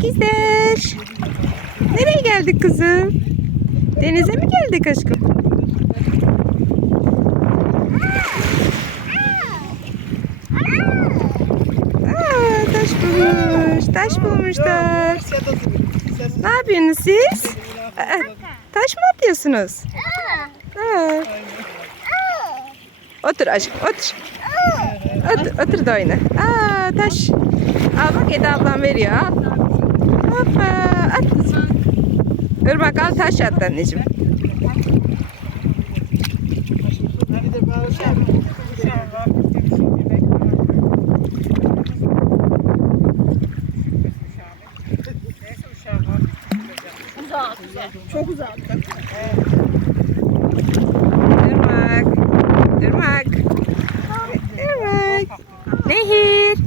İkizler. Nereye geldik kızım? Denize mi geldik aşkım? Aa, taş bulmuş. Taş bulmuşlar. Ne yapıyorsunuz siz? Aa, taş mı atıyorsunuz? Aa. Otur aşkım otur. Otur, otur da oyna. Aa taş. Al bak Eda ablam veriyor. Hoppa at. Irmak al taş at anneciğim. Çok uzak. Irmak. Irmak. Irmak. Nehir.